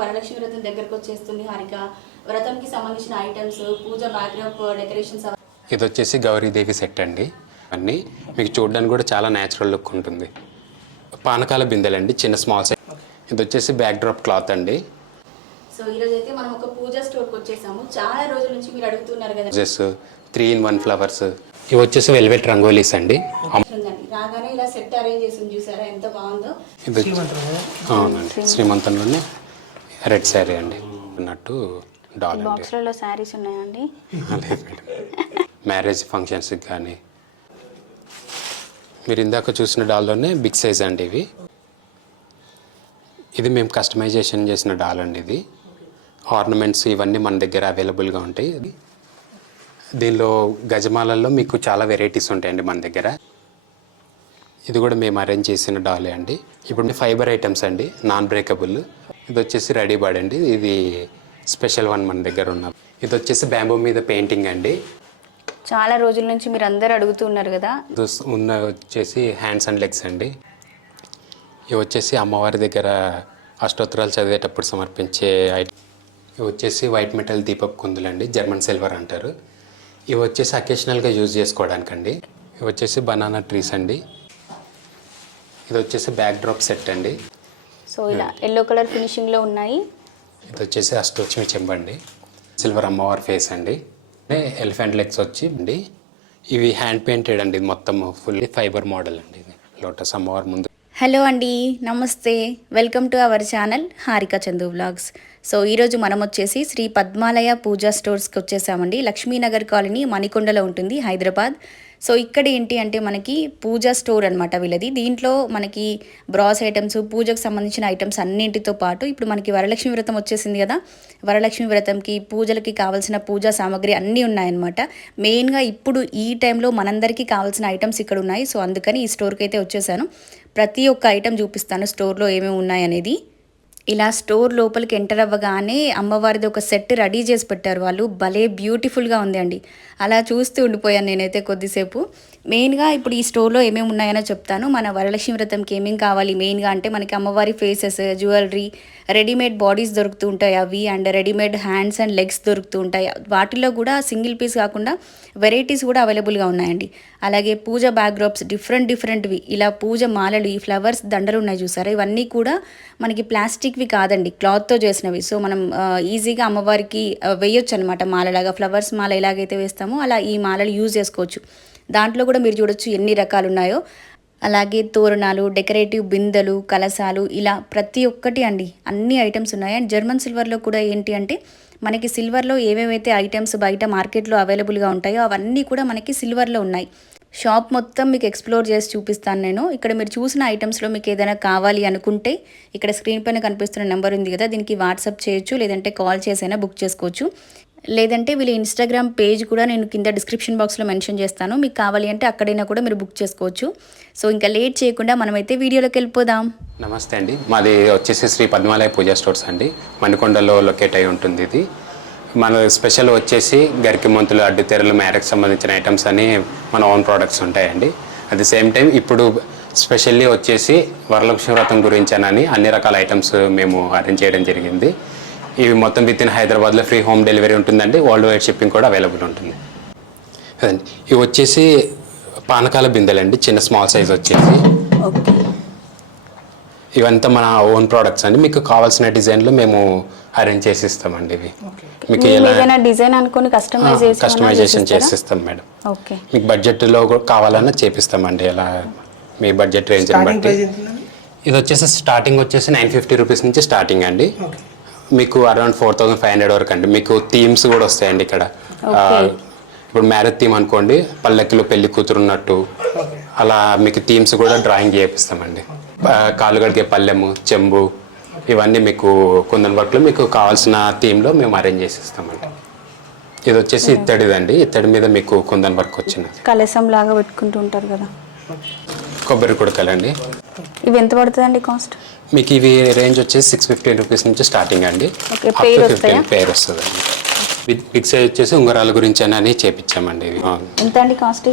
వరలక్ష్మి వ్రతం దగ్గరకు వచ్చేస్తుంది హారిక. వ్రతంకి సంబంధించిన ఐటమ్స్, పూజ బ్యాక్డ్రాప్, డెకరేషన్స్. ఇది వచ్చేసి గౌరీదేవి సెట్ అండి. అన్నీ మీకు చూడడానికి కూడా చాలా న్యాచురల్ లుక్ ఉంటుంది. పానకాల బిందెలండి, చిన్న స్మాల్ సైజ్. ఇది వచ్చేసి బ్యాక్డ్రాప్ క్లాత్ అండి. సో ఈరోజు అయితే మనం ఒక పూజ స్టోర్కి వచ్చేసాము. చాలా రోజుల నుంచి మీరు అడుగుతున్నారు కదా, 3-in-1 ఫ్లవర్స్. ఇవి వచ్చేసి వెల్వెట్ రంగోలీస్ అండి. రాగానే ఇలా సెట్ అరేంజ్ చేసి చూసారా ఎంత బాగుందో. ఇది అవునండి, శ్రీమంతంలోనే రెడ్ శారీ అండి అన్నట్టు. డాల్ బాక్స్లలో శారీస్ ఉన్నాయండి. మ్యారేజ్ ఫంక్షన్స్కి కానీ. మీరు ఇందాక చూసిన డాల్లోనే బిగ్ సైజ్ అండి ఇవి. ఇది మేము కస్టమైజేషన్ చేసిన డాల్ అండి. ఇది ఆర్నమెంట్స్ ఇవన్నీ మన దగ్గర అవైలబుల్గా ఉంటాయి. దీనిలో గజమాలల్లో మీకు చాలా వెరైటీస్ ఉంటాయండి మన దగ్గర. ఇది కూడా మేము అరేంజ్ చేసిన డాలే అండి. ఇప్పుడు ఫైబర్ ఐటమ్స్ అండి, నాన్ బ్రేకబుల్. ఇది వచ్చేసి రెడీ బర్డ్ అండి. ఇది స్పెషల్ వన్ మన దగ్గర ఉన్న. ఇది వచ్చేసి బ్యాంబూ మీద పెయింటింగ్ అండి. చాలా రోజుల నుంచి మీరు అందరు అడుగుతున్నారు కదా. ఉన్న వచ్చేసి హ్యాండ్స్ అండ్ లెగ్స్ అండి. ఇవి వచ్చేసి అమ్మవారి దగ్గర అష్టోత్తరాలు చదివేటప్పుడు సమర్పించే ఐటమ్. ఇవి వచ్చేసి వైట్ మెటల్ దీపపు కుందులండి, జర్మన్ సిల్వర్ అంటారు. ఇవి వచ్చేసి అకేషనల్గా యూజ్ చేసుకోవడానికండి. ఇవి వచ్చేసి బనానా ట్రీస్ అండి. ఇది వచ్చేసి బ్యాక్ డ్రాప్ సెట్ అండి. సో ఇలా ఎల్లో కలర్ ఫినిషింగ్లో ఉన్నాయి. ఇది వచ్చేసి అష్టోత్సమి చెంబండి, సిల్వర్ అమ్మవారి ఫేస్ అండి. ఎలిఫెంట్ లెగ్స్ వచ్చి అండి. ఇవి హ్యాండ్ పెయింటెడ్ అండి, మొత్తం ఫుల్ ఫైబర్ మోడల్ అండి. ఇది లోటస్ అమ్మవారి ముందు. హలో అండి, నమస్తే, welcome to our channel Harika Chandu vlogs. So ఈరోజు మనం వచ్చేసి శ్రీ పద్మాలయ పూజా స్టోర్స్కి వచ్చేసామండి. లక్ష్మీనగర్ కాలనీ, మణికొండలో ఉంటుంది, హైదరాబాద్. సో ఇక్కడ ఏంటి అంటే మనకి పూజా స్టోర్ అనమాట వీళ్ళది. దీంట్లో మనకి బ్రాస్ ఐటమ్స్, పూజకు సంబంధించిన ఐటమ్స్ అన్నింటితో పాటు ఇప్పుడు మనకి వరలక్ష్మి వ్రతం వచ్చేసింది కదా. వరలక్ష్మి వ్రతంకి, పూజలకి కావాల్సిన పూజా సామాగ్రి అన్నీ ఉన్నాయన్నమాట. మెయిన్గా ఇప్పుడు ఈ టైంలో మనందరికీ కావాల్సిన ఐటమ్స్ ఇక్కడ ఉన్నాయి. సో అందుకని ఈ స్టోర్కి అయితే వచ్చేసాను. ప్రతి ఒక్క ఐటెం చూపిస్తాను స్టోర్లో ఏమేమి ఉన్నాయనేది. ఇలా స్టోర్ లోపలికి ఎంటర్ అవ్వగానే అమ్మవారిది ఒక సెట్ రెడీ చేసి పెట్టారు వాళ్ళు. భలే బ్యూటిఫుల్గా ఉంది అండి. అలా చూస్తూ ఉండిపోయాను నేనైతే కొద్దిసేపు. మెయిన్గా ఇప్పుడు ఈ స్టోర్లో ఏమేమి ఉన్నాయనో చెప్తాను. మన వరలక్ష్మి వ్రతంకి ఏమేమి కావాలి మెయిన్గా అంటే మనకి అమ్మవారి ఫేసెస్, జ్యువెలరీ, రెడీమేడ్ బాడీస్ దొరుకుతూ ఉంటాయి అవి, and readymade hands and legs దొరుకుతూ ఉంటాయి. వాటిలో కూడా సింగిల్ పీస్ కాకుండా వెరైటీస్ కూడా అవైలబుల్గా ఉన్నాయండి. అలాగే పూజ బ్యాక్డ్రాప్స్ డిఫరెంట్వి, ఇలా పూజ మాలలు, ఈ ఫ్లవర్స్ దండలు ఉన్నాయి చూసారా, ఇవన్నీ కూడా మనకి ప్లాస్టిక్వి కాదండి, క్లాత్తో చేసినవి. సో మనం ఈజీగా అమ్మవారికి వేయొచ్చు అనమాట మాలలాగా. ఫ్లవర్స్ మాల ఎలాగైతే వేస్తామో అలా ఈ మాలలు యూజ్ చేసుకోవచ్చు. దాంట్లో కూడా మీరు చూడొచ్చు ఎన్ని రకాలు ఉన్నాయో. అలాగే తోరణాలు, డెకరేటివ్ బిందెలు, కలశాలు, ఇలా ప్రతి ఒక్కటి అండి అన్ని ఐటమ్స్ ఉన్నాయి. అండ్ జర్మన్ సిల్వర్లో కూడా ఏంటి అంటే మనకి సిల్వర్లో ఏమేమైతే ఐటమ్స్ బయట మార్కెట్లో అవైలబుల్గా ఉంటాయో అవన్నీ కూడా మనకి సిల్వర్లో ఉన్నాయి. షాప్ మొత్తం మీకు ఎక్స్ప్లోర్ చేసి చూపిస్తాను నేను. ఇక్కడ మీరు చూసిన ఐటమ్స్లో మీకు ఏదైనా కావాలి అనుకుంటే ఇక్కడ స్క్రీన్ పైన కనిపిస్తున్న నెంబర్ ఉంది కదా, దీనికి వాట్సాప్ చేయొచ్చు, లేదంటే కాల్ చేసైనా బుక్ చేసుకోవచ్చు. లేదంటే వీళ్ళ ఇన్స్టాగ్రామ్ పేజ్ కూడా నేను కింద డిస్క్రిప్షన్ బాక్స్లో మెన్షన్ చేస్తాను. మీకు కావాలి అంటే అక్కడైనా కూడా మీరు బుక్ చేసుకోవచ్చు. సో ఇంకా లేట్ చేయకుండా మనమైతే వీడియోలోకి వెళ్ళిపోదాం. నమస్తే అండి, మాది వచ్చేసి శ్రీ పద్మాలయ పూజా స్టోర్స్ అండి, మణికొండలో లొకేట్ అయి ఉంటుంది. ఇది మన స్పెషల్ వచ్చేసి గరికి మంతులు, అడ్డు తెరలు, మ్యారేజ్కి సంబంధించిన ఐటమ్స్ అని మన ఓన్ ప్రోడక్ట్స్ ఉంటాయండి. అట్ ది సేమ్ టైం ఇప్పుడు స్పెషల్లీ వచ్చేసి వరలక్ష్మి వ్రతం గురించి అని అన్ని రకాల ఐటమ్స్ మేము అరేంజ్ చేయడం జరిగింది. ఇవి మొత్తం విత్ ఇన్ హైదరాబాద్లో ఫ్రీ హోమ్ డెలివరీ ఉంటుందండి. వరల్డ్ వైడ్ షిప్పింగ్ కూడా అవైలబుల్ ఉంటుంది. అదండి, ఇవి వచ్చేసి పానకాల బిందెలండి, చిన్న స్మాల్ సైజ్ వచ్చేసి. ఇవంతా మన ఓన్ ప్రోడక్ట్స్ అండి. మీకు కావాల్సిన డిజైన్లో మేము అరేంజ్ చేసి ఇస్తామండి. ఇవి మీకు డిజైన్ అనుకుని కస్టమైజేషన్ చేసిస్తాం మేడం. మీకు బడ్జెట్లో కావాలన్నా చేపిస్తామండి. అలా మీ బడ్జెట్ రేంజ్ బట్టి. ఇది వచ్చేసి స్టార్టింగ్ వచ్చేసి 950 రూపీస్ నుంచి స్టార్టింగ్ అండి. మీకు అరౌండ్ 4500 వరకు అండి. మీకు థీమ్స్ కూడా వస్తాయండి ఇక్కడ. ఇప్పుడు మ్యారేజ్ థీమ్ అనుకోండి, పల్లెక్కిలో పెళ్లి కూతురున్నట్టు, అలా మీకు థీమ్స్ కూడా డ్రాయింగ్ చేపిస్తామండి. కాలు గడిగే పల్లెము, చెంబు, ఇవన్నీ మీకు కుందన్ వర్క్లో మీకు కావాల్సిన థీమ్లో మేము అరేంజ్ చేసిస్తామండి. ఇది వచ్చేసి ఇత్తడిదండి. ఇత్తడి మీద మీకు కుందన్ వర్క్ వచ్చినది. కలశం లాగా పెట్టుకుంటూ ఉంటారు కదా. కొబ్బరి కుడకలండి. ఇవి ఎంత పడుతుందండి కాస్ట్? మీకు ఇవి రేంజ్ వచ్చేసి 650 రూపీస్ నుంచి స్టార్టింగ్ అండి. పేరు వస్తుందండి. బిగ్ సైజ్ వచ్చేసి ఉంగరాల గురించి అని చేపించామండి. ఇవి ఎంత అండి కాస్ట్?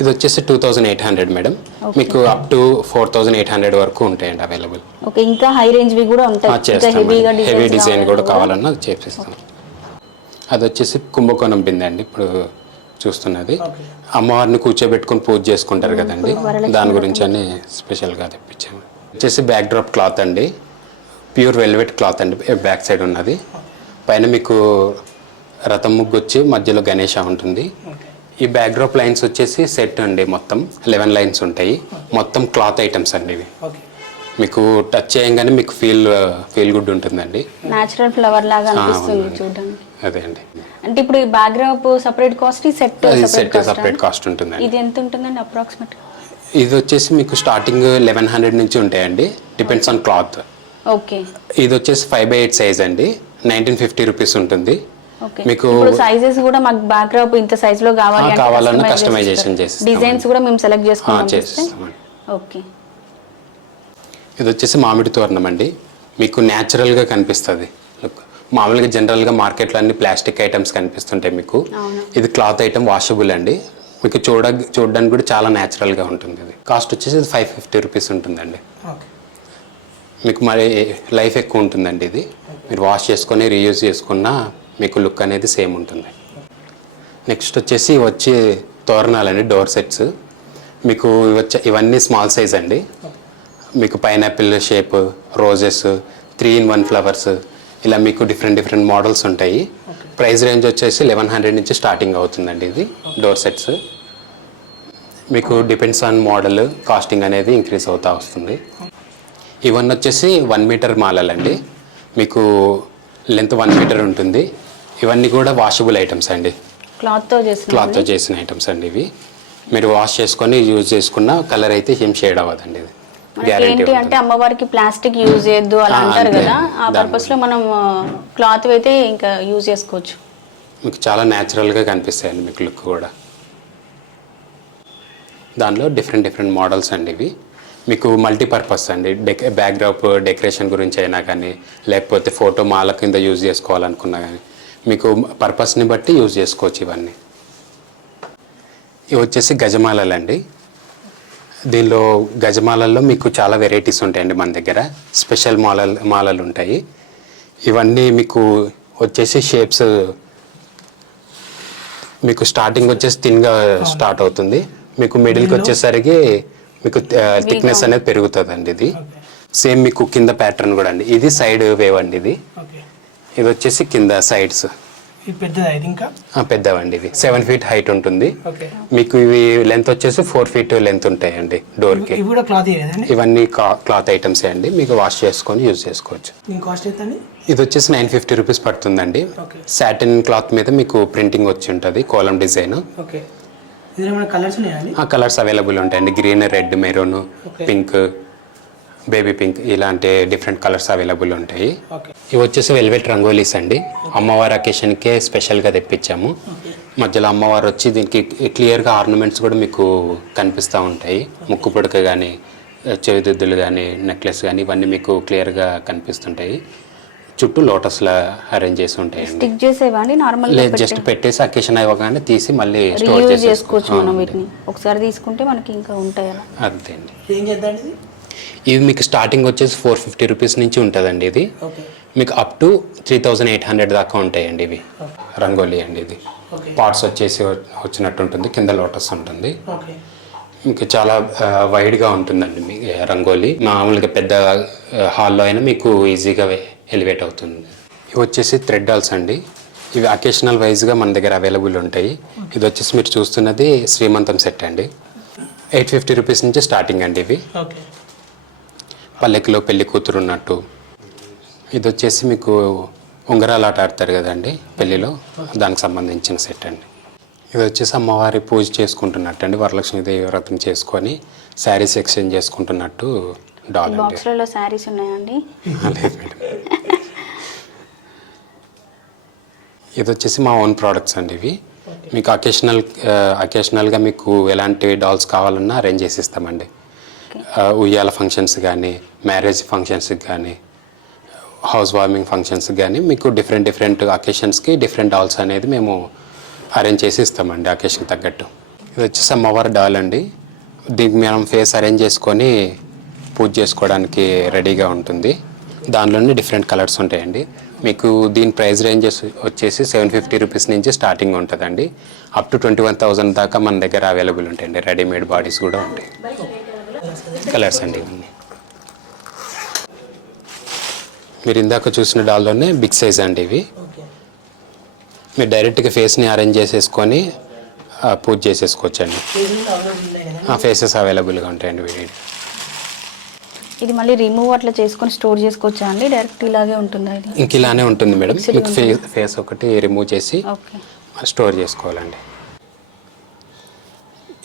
ఇది వచ్చేసి 2800 మేడం. మీకు అప్ టు 4800 వరకు ఉంటాయండి అవైలబుల్. ఓకే, ఇంకా హై రేంజ్వి కూడా ఉంటాయి. హెవీ డిజైన్ కూడా కావాలన్నా చేపిస్తాం. అది వచ్చేసి కుంభకోణం బిందె అండి. ఇప్పుడు చూస్తున్నది అమ్మవారిని కూర్చోబెట్టుకుని పూజ చేసుకుంటారు కదండి, దాని గురించి అని స్పెషల్గా తెప్పించాము. వచ్చేసి బ్యాక్ డ్రాప్ క్లాత్ అండి, ప్యూర్ వెల్వెట్ క్లాత్ అండి. బ్యాక్ సైడ్ ఉన్నది, పైన మీకు రథం ముగ్గు వచ్చి మధ్యలో గణేష ఉంటుంది. ఈ బ్యాక్ డ్రాప్ లైన్స్ వచ్చేసి సెట్ అండి, మొత్తం 11 లైన్స్ ఉంటాయి. మొత్తం క్లాత్ ఐటమ్స్ అండి ఇవి. మీకు టచ్ చేయంగానే మీకు ఫీల్ గుడ్ ఉంటుందండి. నేచురల్ ఫ్లవర్ లాగా అనిపిస్తుంది చూడడానికి. అదే అండి. అంటే ఇప్పుడు ఈ బ్యాక్ డ్రాప్ సెపరేట్ కాస్ట్, ఈ సెట్ సెపరేట్ కాస్ట్ ఉంటుందండి. ఇది ఎంత ఉంటుందండి అప్రాక్సిమేట్? ఇది వచ్చేసి మీకు స్టార్టింగ్ 1100 నుంచి ఉంటాయండి, డిపెండ్స్ ఆన్ క్లాత్. ఓకే. ఇది వచ్చేసి 5/8 సైజ్ అండి, 1950 రూపీస్ ఉంటుంది. మీకు సైజెస్ కూడా మాకు బ్యాక్ డ్రాప్ ఇంత సైజ్ లో కావాలన్నా కస్టమైజేషన్ చేసి డిజైన్స్ కూడా మేము సెలెక్ట్ చేసుకుంటాం. ఓకే. ఇది వచ్చేసి మామిడి తోరణం అండి, మీకు న్యాచురల్గా కనిపిస్తుంది. మామూలుగా జనరల్గా మార్కెట్లో అన్ని ప్లాస్టిక్ ఐటమ్స్ కనిపిస్తుంటాయి మీకు. ఇది క్లాత్ ఐటమ్, వాషబుల్ అండి. మీకు చూడడానికి కూడా చాలా న్యాచురల్గా ఉంటుంది. ఇది కాస్ట్ వచ్చేసి 550 రూపీస్ ఉంటుందండి. మీకు మరి లైఫ్ ఎక్కువ ఉంటుందండి. ఇది మీరు వాష్ చేసుకొని రీయూజ్ చేసుకున్నా మీకు లుక్ అనేది సేమ్ ఉంటుంది. నెక్స్ట్ వచ్చేసి తోరణాలండి, డోర్ సెట్స్. మీకు ఇవన్నీ స్మాల్ సైజ్ అండి. మీకు pineapple shape, roses, 3-in-1 flowers, ఇలా మీకు డిఫరెంట్ మోడల్స్ ఉంటాయి. ప్రైస్ రేంజ్ వచ్చేసి 1100 నుంచి స్టార్టింగ్ అవుతుందండి. ఇది డోర్ సెట్స్. మీకు డిపెండ్స్ ఆన్ మోడల్, కాస్టింగ్ అనేది ఇంక్రీజ్ అవుతూ వస్తుంది. ఇవన్నీ వచ్చేసి 1 మీటర్ మాలలండి, మీకు లెంత్ 1 మీటర్ ఉంటుంది. ఇవన్నీ కూడా వాషబుల్ ఐటమ్స్ అండి, క్లాత్తో చేసిన ఐటమ్స్ అండి. ఇవి మీరు వాష్ చేసుకొని యూజ్ చేసుకున్న కలర్ అయితే ఏం షేడ్ అవ్వదండి. ఇది ఏంటి అంటే అమ్మవారికి ప్లాస్టిక్ యూజ్ చేయొద్దు అలా అంటారు కదా, ఆ పర్పస్ లో మనం క్లాత్ అయితే ఇంకా యూజ్ చేసుకోవచ్చు. మీకు చాలా న్యాచురల్గా కనిపిస్తాయండి మీకు లుక్ కూడా. దానిలో డిఫరెంట్ మోడల్స్ అండి ఇవి. మీకు మల్టీపర్పస్ అండి, బ్యాక్ డ్రాప్ డెకరేషన్ గురించి అయినా కానీ, లేకపోతే ఫోటో మాల కింద యూజ్ చేసుకోవాలనుకున్నా కానీ మీకు పర్పస్ని బట్టి యూజ్ చేసుకోవచ్చు ఇవన్నీ. ఇవి వచ్చేసి గజమాలలండి. దీనిలో గజమాలల్లో మీకు చాలా వెరైటీస్ ఉంటాయండి మన దగ్గర. స్పెషల్ మాలలు ఉంటాయి. ఇవన్నీ మీకు వచ్చేసి షేప్స్, మీకు స్టార్టింగ్ వచ్చేసి థిన్గా స్టార్ట్ అవుతుంది. మీకు మిడిల్కి వచ్చేసరికి మీకు థిక్నెస్ అనేది పెరుగుతుంది అండి. ఇది సేమ్ మీకు కింద ప్యాటర్న్ కూడా అండి. ఇది సైడ్ వేవ్ అండి. ఇది వచ్చేసి కింద సైడ్స్ పెద్దవండి. ఇవి 7 feet హైట్ ఉంటుంది. మీకు ఇవి లెంత్ వచ్చేసి 4 feet లెంత్ ఉంటాయండి డోర్కి. ఇవన్నీ క్లాత్ ఐటమ్స్ అండి, మీకు వాష్ చేసుకొని యూజ్ చేసుకోవచ్చు. ఇది వచ్చేసి 950 రూపీస్ పడుతుందండి. సాటిన్ క్లాత్ మీద మీకు ప్రింటింగ్ వచ్చి ఉంటుంది, కోలం డిజైన్. కలర్స్ అవైలబుల్ ఉంటాయండి, green, red, maroon, pink, baby pink, ఇలాంటి డిఫరెంట్ కలర్స్ అవైలబుల్ ఉంటాయి. ఇవి వచ్చేసి వెల్వెట్ రంగోలీస్ అండి, అమ్మవారి అకేషన్కే స్పెషల్గా తెప్పించాము. మధ్యలో అమ్మవారు వచ్చి దీనికి క్లియర్గా ఆర్నమెంట్స్ కూడా మీకు కనిపిస్తూ ఉంటాయి. ముక్కు పుడక కానీ, చెవిదిద్దులు కానీ, నెక్లెస్ కానీ, ఇవన్నీ మీకు క్లియర్గా కనిపిస్తుంటాయి. చుట్టూ లోటస్లా అరేంజ్ చేసి ఉంటాయండి. లేదు, జస్ట్ పెట్టేసి అకేషన్ అవ్వగానే తీసి మళ్ళీ స్టోర్ చేసుకోవచ్చు మనం. వీటిని ఒకసారి తీసుకుంటే మనకి ఇంకా ఉంటాయి. అంతే అండి. ఇది మీకు స్టార్టింగ్ వచ్చేసి 450 రూపీస్ నుంచి ఉంటుందండి. ఇది మీకు అప్ టు 3800 దాకా ఉంటాయండి. ఇవి రంగోలీ అండి. ఇది పార్ట్స్ వచ్చేసి వచ్చినట్టు ఉంటుంది, కింద లోటస్ ఉంటుంది. మీకు చాలా వైడ్గా ఉంటుందండి మీ రంగోలీ. మామూలుగా పెద్ద హాల్లో అయినా మీకు ఈజీగా ఎలివేట్ అవుతుంది. ఇవి వచ్చేసి థ్రెడ్ డాల్స్ అండి. ఇవి అకేషనల్ వైజ్గా మన దగ్గర అవైలబుల్ ఉంటాయి. ఇది వచ్చేసి మీరు చూస్తున్నది శ్రీమంతం సెట్ అండి. 850 రూపీస్ నుంచి స్టార్టింగ్ అండి. ఇవి పల్లెకిలో పెళ్లి కూతురు ఉన్నట్టు. ఇది వచ్చేసి మీకు ఉంగరాలు ఆట ఆడతారు కదండి పెళ్ళిలో, దానికి సంబంధించిన సెట్ అండి. ఇది వచ్చేసి అమ్మవారి పూజ చేసుకుంటున్నట్టు అండి, వరలక్ష్మీదేవి వ్రతం చేసుకొని శారీస్ ఎక్స్చేంజ్ చేసుకుంటున్నట్టు డాల్ అండి. బాక్స్లలో శారీస్ ఉన్నాయండి? లేదు మేడం. ఇది వచ్చేసి మా ఓన్ ప్రోడక్ట్స్ అండి. ఇవి మీకు అకేషనల్గా మీకు ఎలాంటి డాల్స్ కావాలన్నా అరేంజ్ చేసి ఇస్తామండి. ఉయ్యాల ఫంక్షన్స్ కానీ, మ్యారేజ్ ఫంక్షన్స్కి కానీ, హౌస్ వార్మింగ్ ఫంక్షన్స్కి కానీ మీకు డిఫరెంట్ అకేషన్స్కి డిఫరెంట్ డాల్స్ అనేది మేము అరేంజ్ చేసి ఇస్తామండి అకేషన్ తగ్గట్టు. ఇది వచ్చేసి అమ్మవారి డాల్ అండి. దీనికి మనం ఫేస్ అరేంజ్ చేసుకొని పూజ చేసుకోవడానికి రెడీగా ఉంటుంది. దానిలోనే డిఫరెంట్ కలర్స్ ఉంటాయండి. మీకు దీని ప్రైస్ రేంజెస్ వచ్చేసి 750 రూపీస్ నుంచి స్టార్టింగ్ ఉంటుందండి. అప్ టు 21,000 దాకా మన దగ్గర అవైలబుల్ ఉంటాయండి. రెడీమేడ్ బాడీస్ కూడా ఉంటాయి. కలర్స్ అండి ఇవన్నీ. మీరు ఇందాక చూసిన డాల్లోనే బిగ్ సైజ్ అండి ఇవి. మీరు డైరెక్ట్గా ఫేస్ని అరేంజ్ చేసేసుకొని పూజ చేసేసుకోవచ్చండి. ఫేసెస్ అవైలబుల్గా ఉంటాయండి వీడి. ఇది మళ్ళీ రిమూవ్ అట్లా చేసుకొని స్టోర్ చేసుకోవచ్చా అండి? డైరెక్ట్ ఇలాగే ఉంటుందా? ఇది ఇంక ఇలానే ఉంటుంది మేడం. మీకు ఫేస్ ఒకటి రిమూవ్ చేసి స్టోర్ చేసుకోవాలండి.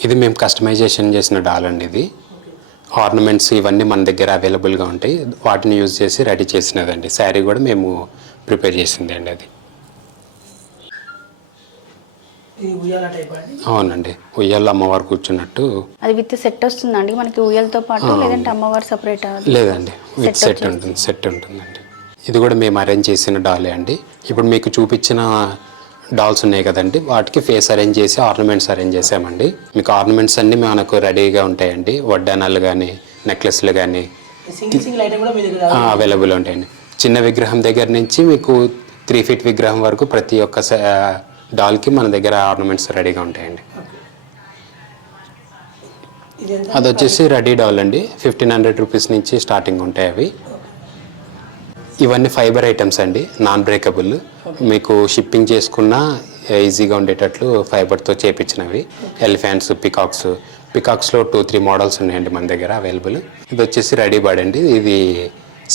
ఇది మేము కస్టమైజేషన్ చేసిన డాల్ అండి. ఇది ఆర్నమెంట్స్ ఇవన్నీ మన దగ్గర అవైలబుల్గా ఉంటాయి. వాటిని యూజ్ చేసి రెడీ చేసినదండి. శారీ కూడా మేము ప్రిపేర్ చేసింది అండి అది. అవునండి, ఉయ్యాల అమ్మవారు కూర్చున్నట్టు. అది విత్ సెట్ వస్తుందండి మనకి ఉయ్యాలతో పాటు, లేదంటే అమ్మవారు సపరేట్? లేదండి, విత్ సెట్ ఉంటుందండి. ఇది కూడా మేము అరేంజ్ చేసిన డాలే అండి. ఇప్పుడు మీకు చూపించిన డాల్స్ ఉన్నాయి కదండి, వాటికి ఫేస్ అరేంజ్ చేసి ఆర్నమెంట్స్ అరేంజ్ చేసామండి. మీకు ఆర్నమెంట్స్ అన్నీ మనకు రెడీగా ఉంటాయండి. వడ్డానాలు కానీ నెక్లెస్లు కానీ అవైలబుల్ ఉంటాయండి. చిన్న విగ్రహం దగ్గర నుంచి మీకు 3 ఫీట్ విగ్రహం వరకు ప్రతి ఒక్క డాల్కి మన దగ్గర ఆర్నమెంట్స్ రెడీగా ఉంటాయండి. అది వచ్చేసి రెడీ డాల్ అండి. 1500 రూపీస్ నుంచి స్టార్టింగ్ ఉంటాయి అవి. ఇవన్నీ ఫైబర్ ఐటమ్స్ అండి, నాన్ బ్రేకబుల్. మీకు షిప్పింగ్ చేసుకున్నా ఈజీగా ఉండేటట్లు ఫైబర్తో చేపించినవి. ఎలిఫెంట్స్, పికాక్స్లో 2-3 మోడల్స్ ఉన్నాయండి మన దగ్గర అవైలబుల్. ఇది వచ్చేసి రెడీ బర్డ్ అండి. ఇది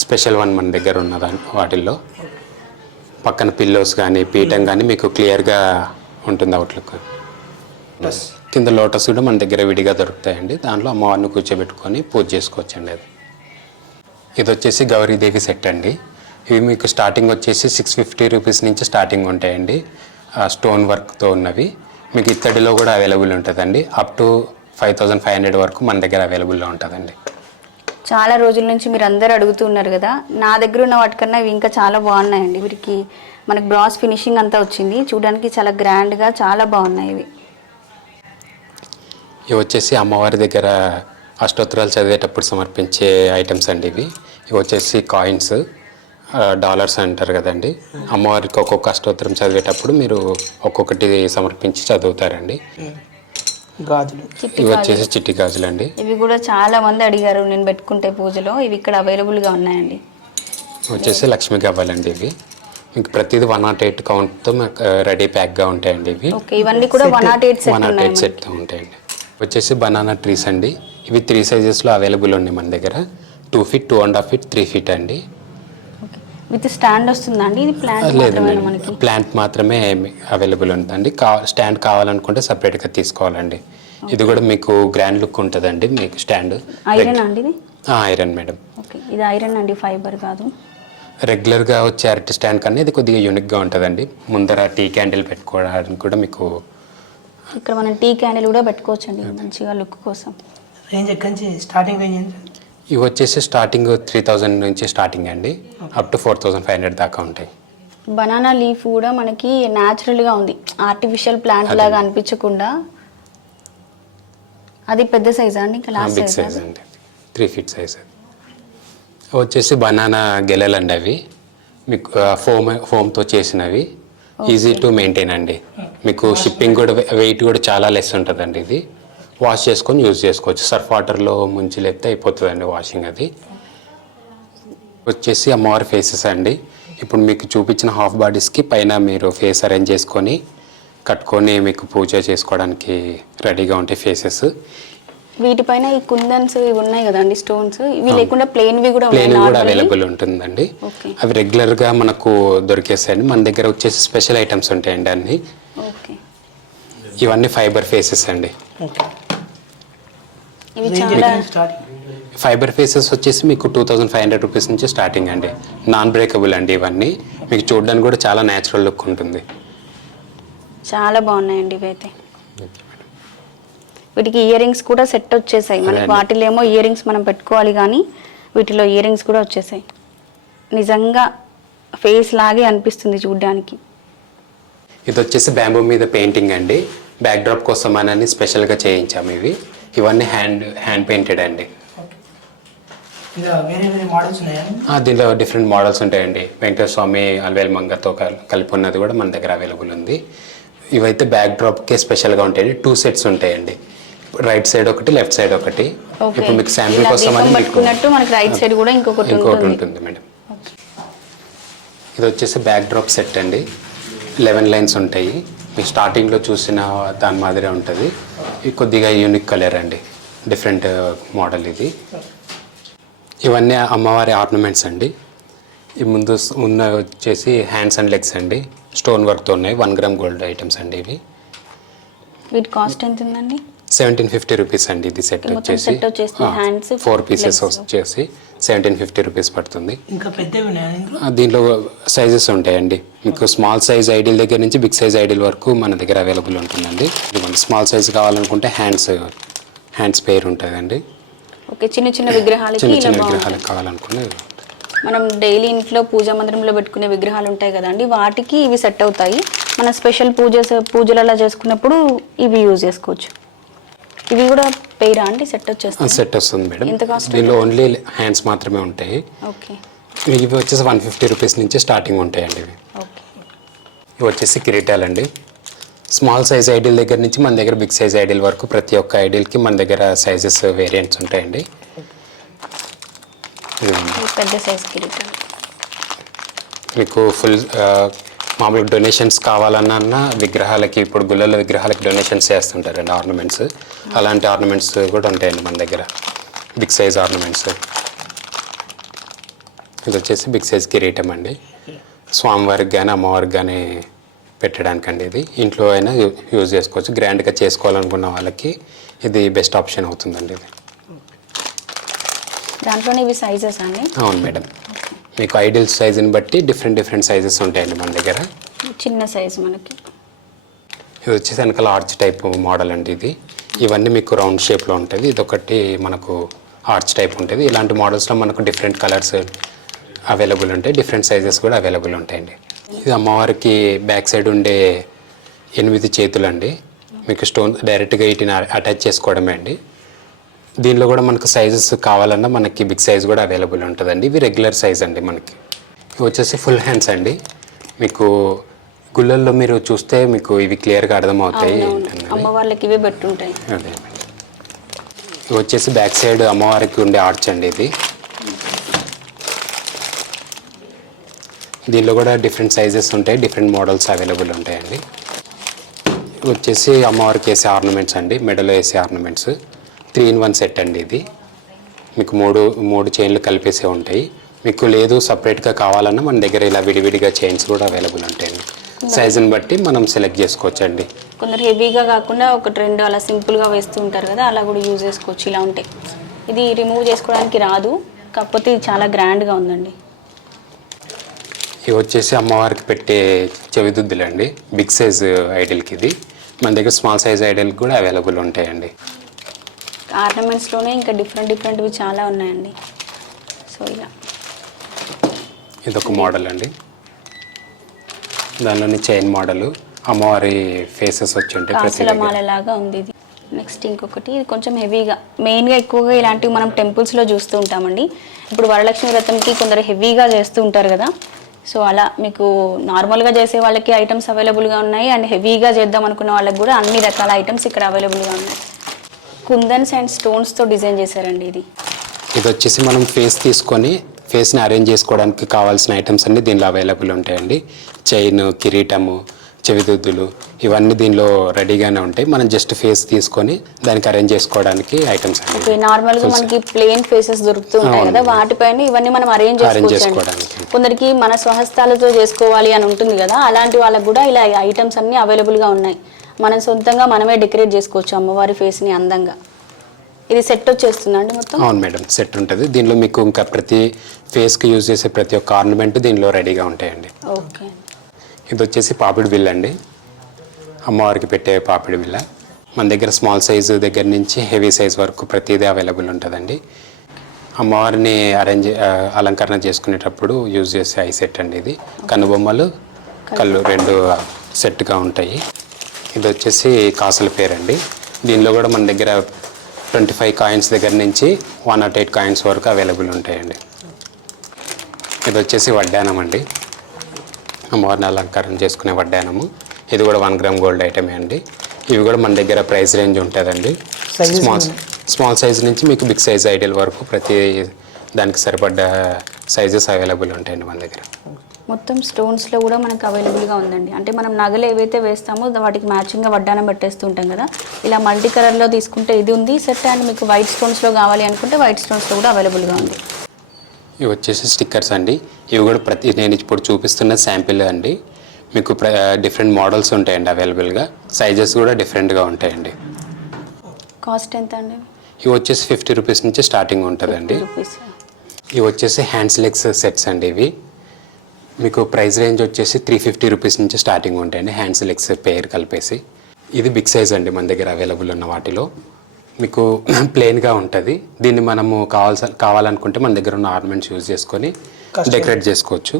స్పెషల్ వన్ మన దగ్గర ఉన్నదాన్ని. వాటిల్లో పక్కన పిల్లోస్ కానీ పీఠం కానీ మీకు క్లియర్గా ఉంటుంది అవుట్లుక్. కింద లోటస్ కూడా మన దగ్గర విడిగా దొరుకుతాయండి. దాంట్లో అమ్మవారిని కూర్చోబెట్టుకొని పూజ చేసుకోవచ్చండి. అది ఇది వచ్చేసి గౌరీదేవి సెట్ అండి. ఇవి మీకు స్టార్టింగ్ వచ్చేసి 650 రూపీస్ నుంచి స్టార్టింగ్ ఉంటాయండి. స్టోన్ వర్క్తో ఉన్నవి. మీకు ఇత్తడిలో కూడా అవైలబుల్ ఉంటుందండి. అప్ టు 5500 వరకు మన దగ్గర అవైలబుల్లో ఉంటుందండి. చాలా రోజుల నుంచి మీరు అందరు అడుగుతున్నారు కదా, నా దగ్గర ఉన్న వాటికన్నా ఇవి ఇంకా చాలా బాగున్నాయండి. వీరికి మనకి బ్రాస్ ఫినిషింగ్ అంతా వచ్చింది. చూడడానికి చాలా గ్రాండ్గా చాలా బాగున్నాయి ఇవి. ఇవి వచ్చేసి అమ్మవారి దగ్గర అష్టోత్తరాలు చదివేటప్పుడు సమర్పించే ఐటమ్స్ అండి ఇవి. ఇవి వచ్చేసి కాయిన్స్, డాలర్స్ అంటారు కదండి. అమ్మవారికి ఒక్కొక్క అష్టోత్తరం చదివేటప్పుడు మీరు ఒక్కొక్కటి సమర్పించి చదువుతారండి. గాజులు, ఇవి వచ్చేసి చిట్టి గాజులు అండి. ఇవి కూడా చాలా మంది అడిగారు నేను పెట్టుకుంటే పూజలో. ఇవి ఇక్కడ అవైలబుల్గా ఉన్నాయండి. వచ్చేసి లక్ష్మీ గవ్వలండి. ఇవి మీకు ప్రతిదీ 108 కౌంట్తో రెడీ ప్యాక్గా ఉంటాయండి. ఇవి ఇవన్నీ కూడా 108 సెట్తో ఉంటాయండి. వచ్చేసి బనానా ట్రీస్ అండి. ఇవి 3 సైజెస్లో అవైలబుల్ ఉన్నాయి మన దగ్గర. 2 ఫీట్, 2.5 ఫీట్, 3 ఫీట్ అండి. విత్ స్టాండ్ వస్తుందండి? ఇది ప్లాంట్ లేదండి, ప్లాంట్ మాత్రమే అవైలబుల్ ఉంటుందండి. స్టాండ్ కావాలనుకుంటే సపరేట్గా తీసుకోవాలండి. ఇది కూడా మీకు గ్రాండ్ లుక్ ఉంటుందండి. మీకు స్టాండ్ ఐరన్ అండి? ఇది ఐరన్ మేడం. ఓకే, ఇది ఐరన్ అండి, ఫైబర్ కాదు. రెగ్యులర్గా వచ్చే అరటి స్టాండ్ కన్నా ఇది కొద్దిగా యూనిక్గా ఉంటుందండి. ముందర టీ క్యాండిల్ పెట్టుకోవడానికి కూడా మీకు ఇక్కడ మనం టీ క్యాండిల్ కూడా పెట్టుకోవచ్చండి మంచిగా లుక్ కోసం. రేంజ్ ఎక్కడి నుంచి స్టార్టింగ్ రేంజ్ ఎంత? ఇవి వచ్చేసి స్టార్టింగ్ 3000 నుంచి స్టార్టింగ్ అండి. అప్ టు 4500 దాకా ఉంటాయి. బనానా లీఫ్ కూడా మనకి న్యాచురల్గా ఉంది, ఆర్టిఫిషియల్ ప్లాంట్ లాగా అనిపించకుండా. అది పెద్ద సైజా అండి? ఇంకా లాస్ట్ బిగ్ సైజ్ అండి, 3 ఫీట్ సైజ్. వచ్చేసి బనానా గెలలండి. అవి మీకు ఫోమ్తో చేసినవి, ఈజీ టు మెయింటైన్ అండి. మీకు షిప్పింగ్ కూడా వెయిట్ కూడా చాలా లెస్ ఉంటుందండి. ఇది వాష్ చేసుకొని యూజ్ చేసుకోవచ్చు. సర్ఫ్ వాటర్లో ముంచి లేపితే అయిపోతుందండి వాషింగ్. అది వచ్చేసి అమ్మవారి ఫేసెస్ అండి. ఇప్పుడు మీకు చూపించిన హాఫ్ బాడీస్కి పైన మీరు ఫేస్ అరేంజ్ చేసుకొని కట్టుకొని మీకు పూజ చేసుకోవడానికి రెడీగా ఉంటాయి ఫేసెస్. వీటిపైన ఈ కుందన్స్ ఇవి ఉన్నాయి కదండి, స్టోన్స్. ఇవి లేకుండా ప్లెయిన్ కూడా అవైలబుల్ ఉంటుందండి. అవి రెగ్యులర్గా మనకు దొరికేస్తాయండి. మన దగ్గర వచ్చేసి స్పెషల్ ఐటమ్స్ ఉంటాయండి అన్ని. ఇవన్నీ ఫైబర్ ఫేసెస్ అండి. ఫైబర్ ఫేసెస్ వచ్చేసి మీకు 2500 రూపీస్ నుంచి స్టార్టింగ్ అండి. నాన్ బ్రేకబుల్ అండి. ఇవన్నీ మీకు చూడడానికి కూడా చాలా న్యాచురల్ లుక్ ఉంటుంది. చాలా బాగున్నాయండి ఇవైతే. వీటికి ఇయర్ రింగ్స్ కూడా సెట్ వచ్చేసాయి మనకి. వాటిలో ఏమో ఇయర్ రింగ్స్ మనం పెట్టుకోవాలి, కానీ వీటిలో ఇయర్ రింగ్స్ కూడా వచ్చేసాయి. నిజంగా ఫేస్ లాగే అనిపిస్తుంది చూడ్డానికి. ఇది వచ్చేసి బ్యాంబూ మీద పెయింటింగ్ అండి. బ్యాక్ డ్రాప్ కోసం అని స్పెషల్గా చేయించాము ఇవన్నీ హ్యాండ్ పెయింటెడ్ అండి. ఇంకా వేరే వేరే మోడల్స్ ఉన్నాయా? దీనిలో డిఫరెంట్ మోడల్స్ ఉంటాయండి. వెంకటేశ్వర స్వామి అల్వేల్ మంగతో కలిపి ఉన్నది కూడా మన దగ్గర అవైలబుల్ ఉంది. ఇవైతే బ్యాక్ డ్రాప్కే స్పెషల్గా ఉంటాయండి. 2 సెట్స్ ఉంటాయండి, రైట్ సైడ్ ఒకటి, లెఫ్ట్ సైడ్ ఒకటి. ఇప్పుడు మీకు శాంపిల్ కోసం అని మనకి రైట్ సైడ్ కూడా ఇంకొకటి ఉంటుంది మేడం. ఇది వచ్చేసి బ్యాక్ డ్రాప్ సెట్ అండి. 11 లైన్స్ ఉంటాయి. మీకు స్టార్టింగ్లో చూసిన దాని మాదిరే ఉంటుంది. ఇది కొద్దిగా యూనిక్ కలర్ అండి, డిఫరెంట్ మోడల్ ఇది. ఇవన్నీ అమ్మవారి ఆర్నమెంట్స్ అండి. ఈ ముందు ఉన్న వచ్చేసి హ్యాండ్స్ అండ్ లెగ్స్ అండి, స్టోన్ వర్క్తో ఉన్నాయి. 1 గ్రామ్ గోల్డ్ ఐటమ్స్ అండి ఇవి. వీటి కాస్ట్ ఎంత ఉందండి? 1750 రూపీస్ అండి. ఇది సెట్ వచ్చేసి 4 పీసెస్ వచ్చేసి 1750 రూపీస్ పడుతుంది. ఇంకా పెద్దవి ఉన్నాయా? దీంట్లో సైజెస్ ఉంటాయండి. మీకు స్మాల్ సైజ్ ఐడిల్ దగ్గర నుంచి బిగ్ సైజ్ ఐడిల్ వరకు మన దగ్గర అవైలబుల్ ఉంటుందండి. స్మాల్ సైజ్ కావాలనుకుంటే హ్యాండ్స్ పేర్ ఉంటుందండి. ఓకే, చిన్న చిన్న విగ్రహాలకు కావాలనుకునే మనం డైలీ ఇంట్లో పూజా మందిరంలో పెట్టుకునే విగ్రహాలు ఉంటాయి కదండి, వాటికి ఇవి సెట్ అవుతాయి. మన స్పెషల్ పూజలు అలా చేసుకున్నప్పుడు ఇవి యూజ్ చేసుకోవచ్చు. ఇవి కూడా పేరా అండి? సెట్ వచ్చేస్తుంది. సెట్ వస్తుంది మేడం. ఎంత కాస్ట్? దీనిలో ఓన్లీ హ్యాండ్స్ మాత్రమే ఉంటాయి. ఓకే, ఇవి వచ్చేసి 150 రూపీస్ నుంచి స్టార్టింగ్ ఉంటాయండి. ఇవి వచ్చేసి కిరీటాలండి. స్మాల్ సైజ్ ఐడిల్ దగ్గర నుంచి మన దగ్గర బిగ్ సైజ్ ఐడిల్ వరకు ప్రతి ఒక్క ఐడిల్కి మన దగ్గర సైజెస్ వేరియంట్స్ ఉంటాయండి. పెద్ద సైజ్ కిరీటాలు మీకు ఫుల్ మామూలుగా డొనేషన్స్ కావాలన్నా విగ్రహాలకి, ఇప్పుడు గుళ్ళల విగ్రహాలకి డొనేషన్స్ చేస్తుంటారండి ఆర్నమెంట్స్. అలాంటి ఆర్నమెంట్స్ కూడా ఉంటాయండి మన దగ్గర, బిగ్ సైజ్ ఆర్నమెంట్స్. ఇది వచ్చేసి బిగ్ సైజ్ కిరీటం అండి. స్వామివారికి కానీ అమ్మవారికి కానీ పెట్టడానికండి. ఇది ఇంట్లో అయినా యూజ్ చేసుకోవచ్చు. గ్రాండ్గా చేసుకోవాలనుకున్న వాళ్ళకి ఇది బెస్ట్ ఆప్షన్ అవుతుందండి. ఇది దాంట్లోనే ఇవి సైజెస్ అండి? అవును మేడం. మీకు ఐడిల్ సైజుని బట్టి డిఫరెంట్ సైజెస్ ఉంటాయండి మన దగ్గర. చిన్న సైజు మనకి. ఇది వచ్చేసి వెనకాల ఆర్చ్ టైప్ మోడల్ అండి ఇది. ఇవన్నీ మీకు రౌండ్ షేప్లో ఉంటుంది. ఇదొకటి మనకు ఆర్చ్ టైప్ ఉంటుంది. ఇలాంటి మోడల్స్లో మనకు డిఫరెంట్ కలర్స్ అవైలబుల్ ఉంటాయి, డిఫరెంట్ సైజెస్ కూడా అవైలబుల్ ఉంటాయండి. ఇది అమ్మవారికి బ్యాక్ సైడ్ ఉండే 8 చేతులు అండి. మీకు స్టోన్ డైరెక్ట్గా వీటిని అటాచ్ చేసుకోవడమే అండి. దీనిలో కూడా మనకు సైజెస్ కావాలన్నా మనకి బిగ్ సైజ్ కూడా అవైలబుల్ ఉంటుందండి. ఇవి రెగ్యులర్ సైజ్ అండి మనకి. ఇవి వచ్చేసి ఫుల్ హ్యాండ్స్ అండి. మీకు గుళ్ళల్లో మీరు చూస్తే మీకు ఇవి క్లియర్గా అర్థమవుతాయి. అమ్మవార్లకి ఇవే పెట్టుంటాయి. అదే, ఇవి వచ్చేసి బ్యాక్ సైడ్ అమ్మవారికి ఉండే ఆర్చ్ అండి ఇది. దీనిలో కూడా డిఫరెంట్ సైజెస్ ఉంటాయి, డిఫరెంట్ మోడల్స్ అవైలబుల్ ఉంటాయండి. వచ్చేసి అమ్మవారికి వేసే ఆర్నమెంట్స్ అండి, మెడలో వేసే ఆర్నమెంట్స్. 3-in-1 సెట్ అండి ఇది. మీకు మూడు చైన్లు కలిపేసే ఉంటాయి. మీకు లేదు సపరేట్గా కావాలన్నా మన దగ్గర ఇలా విడివిడిగా చైన్స్ కూడా అవైలబుల్ ఉంటాయండి. సైజుని బట్టి మనం సెలెక్ట్ చేసుకోవచ్చు అండి. కొందరు హెవీగా కాకుండా 1-2 అలా సింపుల్గా వేస్తూ ఉంటారు కదా, అలా కూడా యూజ్ చేసుకోవచ్చు. ఇలా ఉంటాయి. ఇది రిమూవ్ చేసుకోవడానికి రాదు, కాకపోతే ఇది చాలా గ్రాండ్గా ఉందండి. ఇవి వచ్చేసి అమ్మవారికి పెట్టే చెవిదుద్దులు అండి, బిగ్ సైజ్ ఐడల్కి. ఇది మన దగ్గర స్మాల్ సైజ్ ఐడల్కి కూడా అవైలబుల్ ఉంటాయండి. ఆర్నమెంట్స్లోనే ఇంకా డిఫరెంట్వి చాలా ఉన్నాయండి. సో ఇలా ఇదొక మోడల్ అండి. దానిలోని చైన్ మోడల్, అమ్మవారి ఫేసెస్ వచ్చి ఉంటాయి. కాసుల మాలలాగా ఉంది ఇది. నెక్స్ట్ ఇంకొకటి, ఇది కొంచెం హెవీగా, మెయిన్గా ఎక్కువగా ఇలాంటివి మనం టెంపుల్స్లో చూస్తూ ఉంటామండి. ఇప్పుడు వరలక్ష్మి వ్రతంకి కొందరు హెవీగా చేస్తూ ఉంటారు కదా, సో అలా మీకు నార్మల్గా చేసే వాళ్ళకి ఐటమ్స్ అవైలబుల్గా ఉన్నాయి, అండ్ హెవీగా చేద్దాం అనుకున్న వాళ్ళకి కూడా అన్ని రకాల ఐటమ్స్ ఇక్కడ అవైలబుల్గా ఉన్నాయి. కుందన్స్ అండ్ స్టోన్స్తో డిజైన్ చేశారండి ఇది. ఇది వచ్చేసి మనం ఫేస్ని అరేంజ్ చేసుకోవడానికి కావాల్సిన ఐటమ్స్ అన్ని దీనిలో అవైలబుల్ ఉంటాయండి. చైన్, కిరీటము, చెవిదుద్దులు ఇవన్నీ దీనిలో రెడీగానే ఉంటాయి. మనం జస్ట్ ఫేస్ తీసుకొని దానికి అరేంజ్ చేసుకోవడానికి ఐటమ్స్. ఓకే, నార్మల్గా మనకి ప్లెయిన్ ఫేసెస్ దొరుకుతూ ఉంటాయి కదా, వాటిపైన ఇవన్నీ మనం అరేంజ్ చేసుకోవడానికి. కొందరికి మన స్వహస్తాలతో చేసుకోవాలి అని ఉంటుంది కదా, అలాంటి వాళ్ళకి కూడా ఇలా ఐటమ్స్ అన్ని అవైలబుల్గా ఉన్నాయి. మనం సొంతంగా మనమే డెకరేట్ చేసుకోవచ్చు అమ్మవారి ఫేస్ని అందంగా. ఇది సెట్ వచ్చేస్తుందండి మొత్తం? అవును మేడం, సెట్ ఉంటుంది. దీనిలో మీకు ఇంకా ప్రతి ఫేస్కి యూజ్ చేసే ప్రతి ఒక్క ఆర్నమెంట్ దీనిలో రెడీగా ఉంటాయండి. ఓకే, ఇది వచ్చేసి పాపిడి బిల్ల అండి, అమ్మవారికి పెట్టే పాపిడి బిల్ల. మన దగ్గర స్మాల్ సైజు దగ్గర నుంచి హెవీ సైజ్ వరకు ప్రతిదీ అవైలబుల్ ఉంటుందండి. అమ్మవారిని అలంకరణ చేసుకునేటప్పుడు యూజ్ చేసే ఐ సెట్ అండి ఇది. కన్నుబొమ్మలు, కళ్ళు 2 సెట్గా ఉంటాయి. ఇది వచ్చేసి కాసుల పేరు అండి. దీనిలో కూడా మన దగ్గర 25 కాయిన్స్ దగ్గర నుంచి 108 కాయిన్స్ వరకు అవైలబుల్ ఉంటాయండి. ఇది వచ్చేసి వడ్డానం అండి, అమ్మవారిని అలంకారం చేసుకునే వడ్డానము. ఇది కూడా 1 గ్రామ్ గోల్డ్ ఐటమే అండి. ఇవి కూడా మన దగ్గర ప్రైస్ రేంజ్ ఉంటుందండి. స్మాల్ సైజ్ నుంచి మీకు బిగ్ సైజ్ ఐడియల్ వరకు ప్రతి దానికి సరిపడ్డ సైజెస్ అవైలబుల్ ఉంటాయండి మన దగ్గర. మొత్తం స్టోన్స్లో కూడా మనకు అవైలబుల్గా ఉందండి. అంటే మనం నగలు ఏవైతే వేస్తామో వాటికి మ్యాచింగ్గా వడ్డానం పెట్టేస్తూ ఉంటాం కదా, ఇలా మల్టీ కలర్లో తీసుకుంటే ఇది ఉంది సెట్. అండ్ మీకు వైట్ స్టోన్స్లో కావాలి అనుకుంటే వైట్ స్టోన్స్లో కూడా అవైలబుల్గా ఉంది. ఇవి వచ్చేసి స్టిక్కర్స్ అండి. ఇవి కూడా నేను ఇప్పుడు చూపిస్తున్న శాంపిల్ అండి. మీకు డిఫరెంట్ మోడల్స్ ఉంటాయండి అవైలబుల్గా. సైజెస్ కూడా డిఫరెంట్గా ఉంటాయండి. కాస్ట్ ఎంత అండి? ఇవి వచ్చేసి 50 రూపీస్ నుంచి స్టార్టింగ్ ఉంటుందండి. ఇవి వచ్చేసి హ్యాండ్స్ లెగ్స్ సెట్స్ అండి. ఇవి మీకు ప్రైస్ రేంజ్ వచ్చేసి 350 రూపీస్ నుంచి స్టార్టింగ్ ఉంటాయండి, హ్యాండ్స్ లెగ్స్ పేర్ కలిపేసి. ఇది బిగ్ సైజ్ అండి మన దగ్గర అవైలబుల్ ఉన్న వాటిలో. మీకు ప్లెయిన్గా ఉంటుంది. దీన్ని మనము కావాలనుకుంటే మన దగ్గర ఉన్న ఆర్నమెంట్స్ యూజ్ చేసుకొని డెకరేట్ చేసుకోవచ్చు.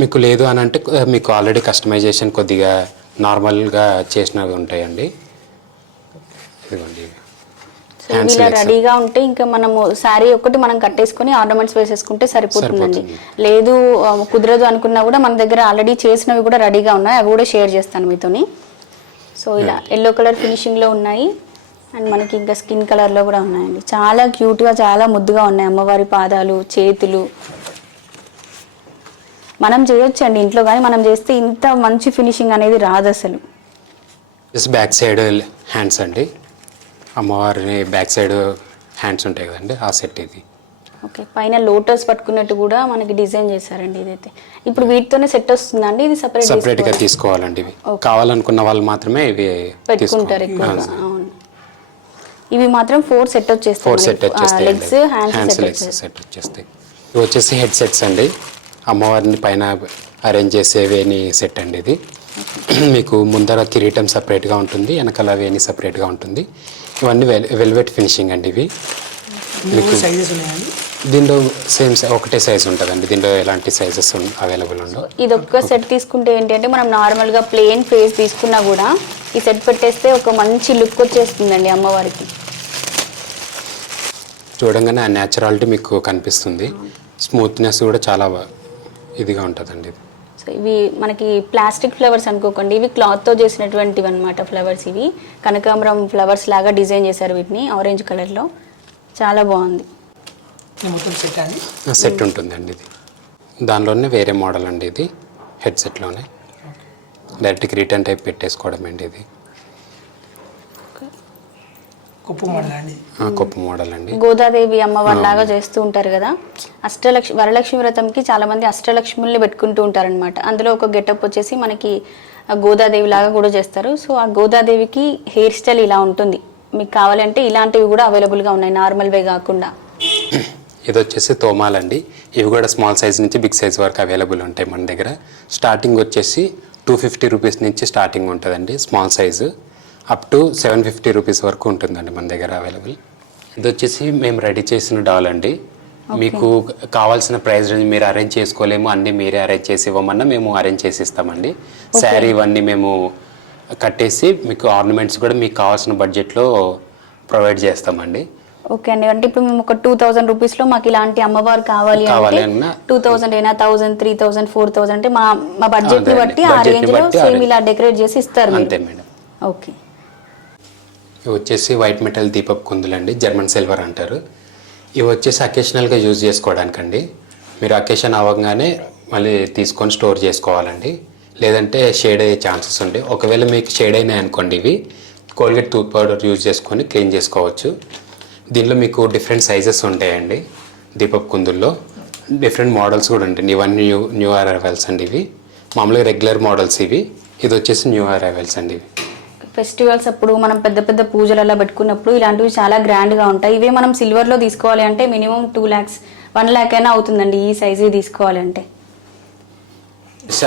మీకు లేదు అని అంటే మీకు ఆల్రెడీ కస్టమైజేషన్ కొద్దిగా నార్మల్గా చేసినవి ఉంటాయండి. ఇదిగోండి, ఇలా రెడీగా ఉంటే ఇంకా మనము శారీ ఒకటి మనం కట్టేసుకొని ఆర్నమెంట్స్ వేసేసుకుంటే సరిపోతుందండి. లేదు కుదరదు అనుకున్నా కూడా మన దగ్గర ఆల్రెడీ చేసినవి కూడా రెడీగా ఉన్నాయి, అవి కూడా షేర్ చేస్తాను మీతోని. సో ఇలా ఎల్లో కలర్ ఫినిషింగ్లో ఉన్నాయి. అండ్ మనకి ఇంకా స్కిన్ కలర్లో కూడా ఉన్నాయండి. చాలా క్యూట్గా, చాలా ముద్దుగా ఉన్నాయి అమ్మవారి పాదాలు, చేతులు. మనం చేయొచ్చండి ఇంట్లో, కానీ మనం చేస్తే ఇంత మంచి ఫినిషింగ్ అనేది రాదు అసలు. బ్యాక్ సైడ్ హ్యాండ్స్ అండి, అమ్మవారిని బ్యాక్ సైడ్ హ్యాండ్స్ ఉంటాయి కదండి, ఆ సెట్ ఇది. ఓకే, పైన లోటస్ పట్టుకున్నట్టు కూడా మనకి డిజైన్ చేశారండి. ఇదైతే ఇప్పుడు వీటితోనే సెట్ వస్తుందండి, ఇది సపరేట్గా తీసుకోవాలండి. ఇవి కావాలనుకున్న వాళ్ళు మాత్రమే ఇవి పెట్టుకుంటారు ఎక్కువగా. అవును, ఇవి మాత్రం 4 సెట్ వచ్చేస్తాయి. 4 సెట్ వచ్చేస్తాయి. లెగ్స్, హ్యాండ్స్ సెట్ వచ్చేస్తాయి. ఇవి వచ్చేసి హెడ్ సెట్స్ అండి, అమ్మవారిని పైన అరేంజ్ చేసే వేణి సెట్ అండి. ఇది మీకు ముందర కిరీటం సపరేట్గా ఉంటుంది, వెనకాల వేణి సపరేట్గా ఉంటుంది. ఇవన్నీ వెల్వెట్ ఫినిషింగ్ అండి. ఇవి మీకు దీంట్లో సేమ్ ఒకటే సైజ్ ఉంటుందండి. దీంట్లో ఎలాంటి సైజెస్ అవైలబుల్ ఉండవు. ఇది ఒక్క సెట్ తీసుకుంటే ఏంటంటే మనం నార్మల్గా ప్లెయిన్ ఫేస్ తీసుకున్నా కూడా ఈ సెట్ పెట్టేస్తే ఒక మంచి లుక్ వచ్చేస్తుందండి అమ్మవారికి. చూడంగానే ఆ న్యాచురాలిటీ మీకు కనిపిస్తుంది. స్మూత్నెస్ కూడా చాలా ఇదిగా ఉంటుందండి. సో ఇవి మనకి ప్లాస్టిక్ ఫ్లవర్స్ అనుకోకండి, ఇవి క్లాత్తో చేసినటువంటివి అనమాట ఫ్లవర్స్. ఇవి కనకాంబరం ఫ్లవర్స్ లాగా డిజైన్ చేశారు వీటిని ఆరెంజ్ కలర్లో. చాలా బాగుంది. సెట్ ఉంటుందండి. ఇది దానిలోనే వేరే మోడల్ అండి. ఇది హెడ్ సెట్లోనే డైరెక్ట్ రిటర్న్ టైప్ పెట్టేసుకోవడం అండి. ఇది కొప్పు మోడల్ అండి. గోదాదేవి అమ్మవారి లాగా చేస్తూ ఉంటారు కదా. వరలక్ష్మి వ్రతంకి చాలా మంది అష్టలక్ష్ముల్ని పెట్టుకుంటూ ఉంటారనమాట. అందులో ఒక గెటప్ వచ్చేసి మనకి గోదాదేవి లాగా కూడా చేస్తారు. సో ఆ గోదాదేవికి హెయిర్ స్టైల్ ఇలా ఉంటుంది. మీకు కావాలంటే ఇలాంటివి కూడా అవైలబుల్గా ఉన్నాయి, నార్మల్ వే కాకుండా. ఇది వచ్చేసి తోమాలండి. ఇవి కూడా స్మాల్ సైజ్ నుంచి బిగ్ సైజ్ వరకు అవైలబుల్ ఉంటాయి మన దగ్గర. స్టార్టింగ్ వచ్చేసి 250 రూపీస్ నుంచి స్టార్టింగ్ ఉంటుందండి small size, up to 750 rupees వరకు ఉంటుందండి మన దగ్గర అవైలబుల్. ఇది వచ్చేసి మేము రెడీ చేసిన డాల్ అండి. మీకు కావాల్సిన ప్రైస్ రేంజ్ మీరు అరేంజ్ చేసుకోలేము, అన్నీ మీరే అరేంజ్ చేసి ఇవ్వమన్నా మేము అరేంజ్ చేసి ఇస్తామండి. శారీ ఇవన్నీ మేము కట్టేసి మీకు ఆర్నమెంట్స్ కూడా మీకు కావాల్సిన బడ్జెట్లో ప్రొవైడ్ చేస్తామండి. ఓకే అండి, అంటే ఇప్పుడు మేము ఒక 2000 రూపీస్లో మాకు ఇలాంటి అమ్మవారు కావాలి అంటే 2000 అయినా 1000, 3000, 4000 అంటే మా బడ్జెట్ని బట్టి ఆ రేంజ్లో సేమ్ ఇలా డెకరేట్ చేసి ఇస్తారు. అంతే మేడం. ఓకే, ఇవి వచ్చేసి వైట్ మెటల్ దీపపు కుందులండి, జర్మన్ సిల్వర్ అంటారు. ఇవి వచ్చేసి అకేషనల్గా యూజ్ చేసుకోవడానికండి. మీరు అకేషన్ అవ్వగానే మళ్ళీ తీసుకొని స్టోర్ చేసుకోవాలండి, లేదంటే షేడ్ అయ్యే ఛాన్సెస్ ఉంటాయి. ఒకవేళ మీకు షేడ్ అయినాయి అనుకోండి, ఇవి కోల్గేట్ టూత్ పౌడర్ యూజ్ చేసుకొని క్లీన్ చేసుకోవచ్చు. దీనిలో మీకు డిఫరెంట్ సైజెస్ ఉంటాయండి. దీపపు కుందుల్లో డిఫరెంట్ మోడల్స్ కూడా ఉంటాయి. ఇవన్నీ న్యూ అరైవల్స్ అండి. ఇవి మామూలుగా రెగ్యులర్ మోడల్స్. ఇది వచ్చేసి న్యూ అరైవల్స్ అండి. ఇవి ఫెస్టివల్స్ అప్పుడు మనం పెద్ద పెద్ద పూజలు అలా పెట్టుకున్నప్పుడు ఇలాంటివి చాలా గ్రాండ్గా ఉంటాయి. ఇవే మనం సిల్వర్లో తీసుకోవాలి అంటే మినిమం 2 lakhs, 1 lakh అయినా అవుతుందండి ఈ సైజు తీసుకోవాలంటే.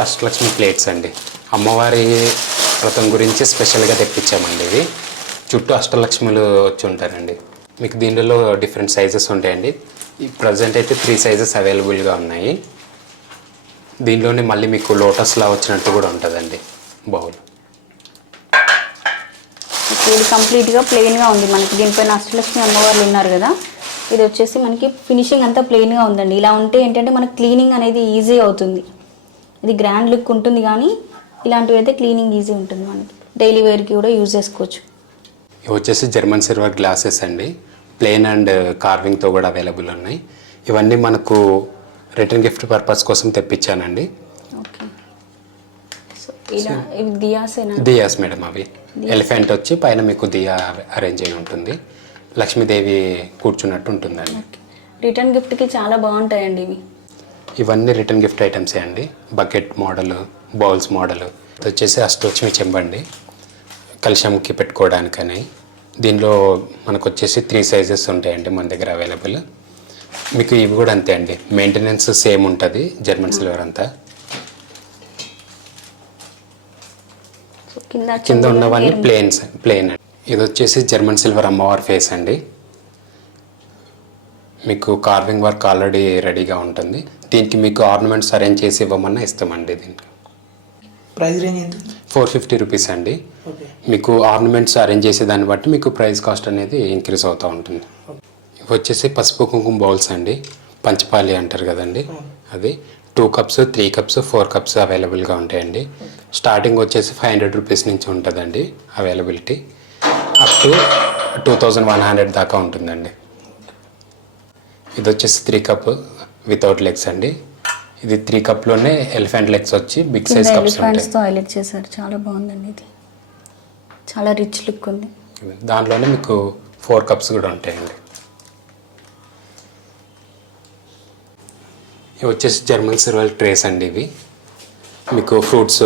అష్టలక్ష్మి ప్లేట్స్ అండి, అమ్మవారి వ్రతం గురించి స్పెషల్గా తెప్పించామండి. ఇవి చుట్టూ అష్టలక్ష్ములు వచ్చి ఉంటారండి. మీకు దీనిలో డిఫరెంట్ సైజెస్ ఉంటాయండి. ప్రజెంట్ అయితే 3 సైజెస్ అవైలబుల్గా ఉన్నాయి. దీనిలోనే మళ్ళీ మీకు లోటస్లా వచ్చినట్టు కూడా ఉంటుందండి బౌల్. ఇది కంప్లీట్గా ప్లెయిన్గా ఉంది మనకి. దీనిపైన అష్టలక్ష్మి అమ్మవార్లు ఉన్నారు కదా. ఇది వచ్చేసి మనకి ఫినిషింగ్ అంతా ప్లెయిన్గా ఉందండి. ఇలా ఉంటే ఏంటంటే మనకి క్లీనింగ్ అనేది ఈజీ అవుతుంది. ఇది గ్రాండ్ లుక్ ఉంటుంది కానీ ఇలాంటివి అయితే క్లీనింగ్ ఈజీ ఉంటుంది మనకి. డైలీ వేర్కి కూడా యూజ్ చేసుకోవచ్చు. ఇవి వచ్చేసి జర్మన్ సిల్వర్ గ్లాసెస్ అండి. ప్లెయిన్ అండ్ కార్వింగ్తో కూడా అవైలబుల్ ఉన్నాయి. ఇవన్నీ మనకు రిటర్న్ గిఫ్ట్ పర్పస్ కోసం తెప్పించానండి. ఓకే. సో ఇలా ఇవి దియాసేనా? దియాస్ మేడం. అవి ఎలిఫెంట్ వచ్చి పైన మీకు దియా అరేంజ్ అయి ఉంటుంది. లక్ష్మీదేవి కూర్చున్నట్టు ఉంటుందండి. రిటర్న్ గిఫ్ట్కి చాలా బాగుంటాయండి ఇవి. ఇవన్నీ రిటర్న్ గిఫ్ట్ ఐటమ్సే అండి. Bucket model, bowls model. ఇది వచ్చేసి అష్టలక్ష్మి చెంబండి, కలశంకి పెట్టుకోవడానికని. దీనిలో మనకు వచ్చేసి 3 సైజెస్ ఉంటాయండి మన దగ్గర అవైలబుల్. మీకు ఇవి కూడా అంతే అండి. మెయింటెనెన్స్ సేమ్ ఉంటుంది జర్మన్ సిల్వర్ అంతా. కింద ఉన్నవన్నీ ప్లెయిన్ అండి. ఇది వచ్చేసి జర్మన్ సిల్వర్ అమ్మవారి ఫేస్ అండి. మీకు కార్వింగ్ వర్క్ ఆల్రెడీ రెడీగా ఉంటుంది. దీనికి మీకు ఆర్నమెంట్స్ అరేంజ్ చేసి ఇవ్వమన్నా ఇస్తామండి. దీనికి ప్రైస్ రేంజ్ ఎంత? 450 రూపీస్ అండి. మీకు ఆర్నమెంట్స్ అరేంజ్ చేసే దాన్ని బట్టి మీకు ప్రైస్ కాస్ట్ అనేది ఇంక్రీజ్ అవుతూ ఉంటుంది. ఇవి వచ్చేసి పసుపు కుంకుమ బౌల్స్ అండి. పంచపాలి అంటారు కదండి, అది 2 కప్స్, 3 కప్స్, 4 కప్స్ అవైలబుల్గా ఉంటాయండి. స్టార్టింగ్ వచ్చేసి 500 రూపీస్ నుంచి ఉంటుందండి అవైలబిలిటీ. అప్ టు 2100 దాకా ఉంటుందండి. ఇది వచ్చేసి 3 కప్ వితౌట్ లెగ్స్ అండి. ఇది 3 కప్లోనే ఎలిఫెంట్ లెగ్స్ వచ్చి బిగ్ సైజ్ కప్స్ ఉంటాయి. హైలైట్ చేశారు, చాలా బాగుందండి. ఇది చాలా రిచ్ లుక్ ఉంది. దాంట్లోనే మీకు 4 కప్స్ కూడా ఉంటాయండి. ఇవి వచ్చేసి జర్మన్ సిల్వర్ ట్రేస్ అండి. ఇవి మీకు ఫ్రూట్స్,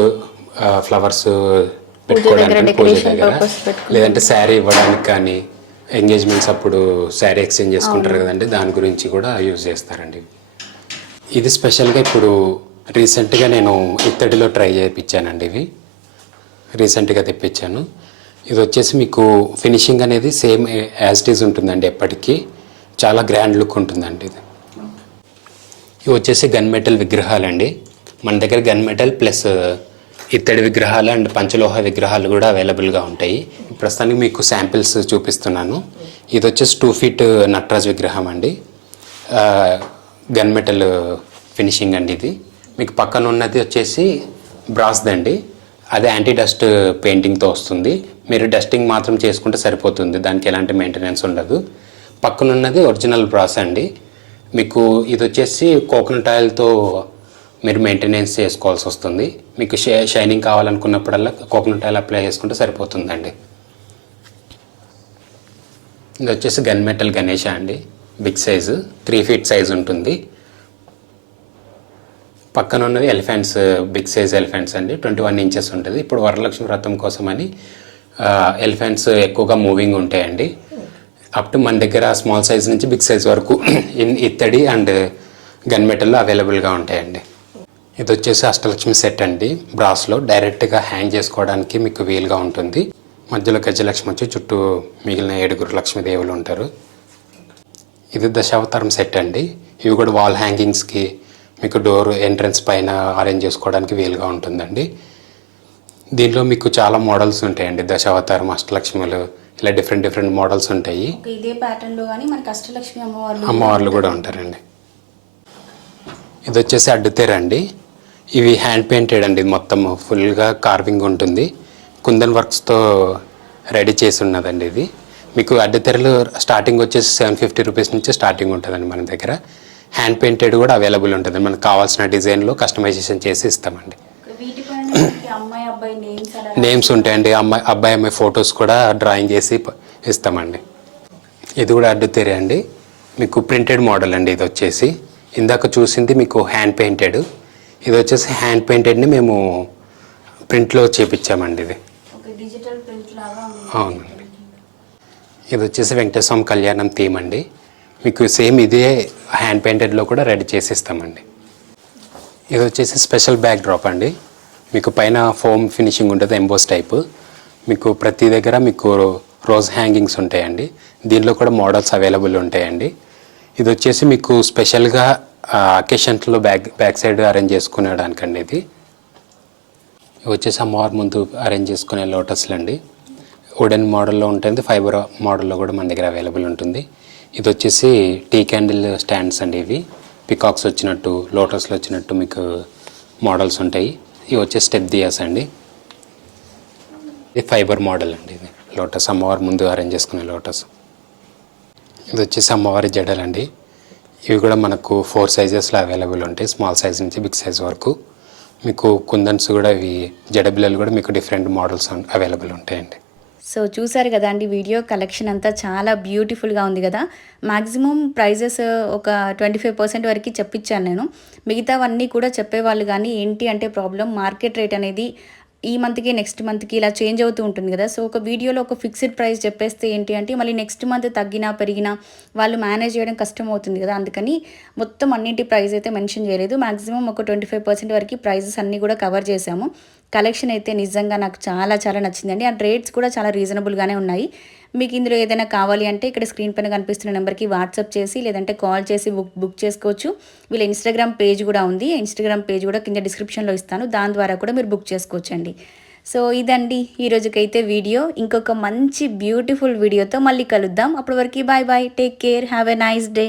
ఫ్లవర్స్ పెట్టుకోవడానికి పూజ దగ్గర, లేదంటే శారీ ఇవ్వడానికి కానీ, ఎంగేజ్మెంట్స్ అప్పుడు శారీ ఎక్స్చేంజ్ చేసుకుంటారు కదండి, దాని గురించి కూడా యూజ్ చేస్తారండి. ఇది స్పెషల్గా ఇప్పుడు రీసెంట్గా నేను ఇత్తడిలో ట్రై చేయించానండి. ఇవి రీసెంట్గా తెప్పించాను. ఇది వచ్చేసి మీకు ఫినిషింగ్ అనేది సేమ్ యాజ్ ఇట్ ఈజ్ ఉంటుందండి. ఎప్పటికీ చాలా గ్రాండ్ లుక్ ఉంటుందండి. ఇది ఇవి వచ్చేసి గన్ మెటల్ విగ్రహాలండి. మన దగ్గర గన్ మెటల్ ప్లస్ ఇత్తడి విగ్రహాలు అండ్ పంచలోహ విగ్రహాలు కూడా అవైలబుల్గా ఉంటాయి. ప్రస్తుతానికి మీకు శాంపిల్స్ చూపిస్తున్నాను. ఇది వచ్చేసి 2 ఫీట్ నటరాజ్ విగ్రహం అండి. గన్ మెటల్ ఫినిషింగ్ అండి. ఇది మీకు పక్కన ఉన్నది వచ్చేసి బ్రాస్దండి. అది యాంటీ డస్ట్ పెయింటింగ్తో వస్తుంది. మీరు డస్టింగ్ మాత్రం చేసుకుంటే సరిపోతుంది, దానికి ఎలాంటి మెయింటెనెన్స్ ఉండదు. పక్కన ఉన్నది ఒరిజినల్ బ్రాస్ అండి. మీకు ఇది వచ్చేసి కోకోనట్ ఆయిల్తో మీరు మెయింటెనెన్స్ చేసుకోవాల్సి వస్తుంది. మీకు షైనింగ్ కావాలనుకున్నప్పుడల్లా కోకోనట్ ఆయిల్ అప్లై చేసుకుంటే సరిపోతుందండి. ఇది వచ్చేసి గన్ మెటల్ గణేష అండి. బిగ్ సైజు 3 ఫీట్ సైజు ఉంటుంది. పక్కన ఉన్నది ఎలిఫెంట్స్, బిగ్ సైజ్ ఎలిఫెంట్స్ అండి. 21 ఇంచెస్ ఉంటుంది. ఇప్పుడు వరలక్ష్మి వ్రతం కోసమని ఎలిఫెంట్స్ ఎక్కువగా మూవింగ్ ఉంటాయండి. అప్ టు మన దగ్గర స్మాల్ సైజ్ నుంచి బిగ్ సైజ్ వరకు ఇత్తడి అండ్ గన్ మెటల్లో అవైలబుల్గా ఉంటాయండి. ఇది వచ్చేసి అష్టలక్ష్మి సెట్ అండి. బ్రాస్లో డైరెక్ట్గా హ్యాంగ్ చేసుకోవడానికి మీకు వీలుగా ఉంటుంది. మధ్యలో గజలక్ష్మి వచ్చి చుట్టూ మిగిలిన 7 లక్ష్మీదేవులు ఉంటారు. ఇది దశావతారం సెట్ అండి. ఇవి కూడా వాల్ హ్యాంగింగ్స్కి, మీకు డోర్ ఎంట్రన్స్ పైన అరేంజ్ చేసుకోవడానికి వీలుగా ఉంటుందండి. దీనిలో మీకు చాలా మోడల్స్ ఉంటాయండి. దశావతారం, అష్టలక్ష్ములు, ఇలా డిఫరెంట్ మోడల్స్ ఉంటాయి. ఇదే ప్యాటర్న్లో కానీ మనకి అష్టలక్ష్మి అమ్మవార్లు కూడా ఉంటారండి. ఇది వచ్చేసి అడ్డుతెర అండి. ఇవి హ్యాండ్ పెయింటెడ్ అండి. మొత్తం ఫుల్గా కార్వింగ్ ఉంటుంది. కుందన్ వర్క్స్తో రెడీ చేసి ఉన్నదండి. ఇది మీకు అడ్డుతెరలు స్టార్టింగ్ వచ్చేసి 750 రూపీస్ నుంచి స్టార్టింగ్ ఉంటుందండి మన దగ్గర. హ్యాండ్ పెయింటెడ్ కూడా అవైలబుల్ ఉంటుంది. మనకు కావాల్సిన డిజైన్లో కస్టమైజేషన్ చేసి ఇస్తామండి. నేమ్స్ ఉంటాయండి. అబ్బాయి అమ్మాయి ఫొటోస్ కూడా డ్రాయింగ్ చేసి ఇస్తామండి. ఇది కూడా అడ్డుతెర అండి. మీకు ప్రింటెడ్ మోడల్ అండి. ఇది వచ్చేసి ఇందాక చూసింది మీకు హ్యాండ్ పెయింటెడ్. ఇది వచ్చేసి హ్యాండ్ పెయింటెడ్ని మేము ప్రింట్లో చేపించామండి. ఇది అవునండి. ఇది వచ్చేసి వెంకటేశ్వర కళ్యాణం థీమ్ అండి. మీకు సేమ్ ఇదే హ్యాండ్ పెయింటెడ్లో కూడా రెడీ చేసి ఇస్తామండి. ఇది వచ్చేసి స్పెషల్ బ్యాక్ డ్రాప్ అండి. మీకు పైన ఫోమ్ ఫినిషింగ్ ఉంటుంది, ఎంబోస్ టైప్. మీకు ప్రతి దగ్గర మీకు రోజ్ హ్యాంగింగ్స్ ఉంటాయండి. దీనిలో కూడా మోడల్స్ అవైలబుల్ ఉంటాయండి. ఇది వచ్చేసి మీకు స్పెషల్గా అకేషన్స్లో బ్యాక్ సైడ్ అరేంజ్ చేసుకునేదానికండి. ఇది వచ్చేసి అమ్మవారి ముందు అరేంజ్ చేసుకునే లోటస్లు అండి. వుడెన్ మోడల్లో ఉంటుంది, ఫైబర్ మోడల్లో కూడా మన దగ్గర అవైలబుల్ ఉంటుంది. ఇది వచ్చేసి టీ క్యాండిల్ స్టాండ్స్ అండి. ఇవి పికాక్స్ వచ్చినట్టు, లోటస్లో వచ్చినట్టు మీకు మోడల్స్ ఉంటాయి. ఇవి వచ్చేసి స్టెప్ దియాస్ అండి. ఇది ఫైబర్ మోడల్ అండి. ఇది లోటస్, అమ్మవారు ముందు అరేంజ్ చేసుకునే లోటస్. ఇది వచ్చేసి అమ్మవారి జడలండి. ఇవి కూడా మనకు 4 సైజెస్లో అవైలబుల్ ఉంటాయి, స్మాల్ సైజ్ నుంచి బిగ్ సైజ్ వరకు. మీకు కుందన్స్ కూడా, ఇవి జడబిల్లలు కూడా మీకు డిఫరెంట్ మోడల్స్ అవైలబుల్ ఉంటాయండి. సో చూసారు కదా అండి, వీడియో కలెక్షన్ అంతా చాలా బ్యూటిఫుల్గా ఉంది కదా. మ్యాక్సిమం ప్రైజెస్ ఒక 25% వరకు చెప్పించాను నేను. మిగతావన్నీ కూడా చెప్పేవాళ్ళు, కానీ ఏంటి అంటే ప్రాబ్లం, మార్కెట్ రేట్ అనేది ఈ మంత్కి నెక్స్ట్ మంత్కి ఇలా చేంజ్ అవుతూ ఉంటుంది కదా. సో ఒక వీడియోలో ఒక ఫిక్స్డ్ ప్రైస్ చెప్పేస్తే ఏంటి అంటే మళ్ళీ నెక్స్ట్ మంత్ తగ్గినా పెరిగినా వాళ్ళు మేనేజ్ చేయడం కష్టం అవుతుంది కదా. అందుకని మొత్తం అన్నింటి ప్రైస్ అయితే మెన్షన్ చేయలేదు. మ్యాక్సిమం ఒక 25% వరకు ప్రైజెస్ అన్నీ కూడా కవర్ చేశాము. కలెక్షన్ అయితే నిజంగా నాకు చాలా చాలా నచ్చిందండి. అండ్ రేట్స్ కూడా చాలా రీజనబుల్గానే ఉన్నాయి. మీకు ఇందులో ఏదైనా కావాలి అంటే ఇక్కడ స్క్రీన్ పైన కనిపిస్తున్న నెంబర్కి వాట్సాప్ చేసి లేదంటే కాల్ చేసి బుక్ చేసుకోవచ్చు. వీళ్ళ ఇన్స్టాగ్రామ్ పేజ్ కూడా ఉంది. ఇన్స్టాగ్రామ్ పేజ్ కూడా కింద డిస్క్రిప్షన్లో ఇస్తాను, దాని ద్వారా కూడా మీరు బుక్ చేసుకోవచ్చండి. సో ఇదండి ఈరోజుకైతే వీడియో. ఇంకొక మంచి బ్యూటిఫుల్ వీడియోతో మళ్ళీ కలుద్దాం. అప్పటి వరకు bye bye, take care, have a nice day.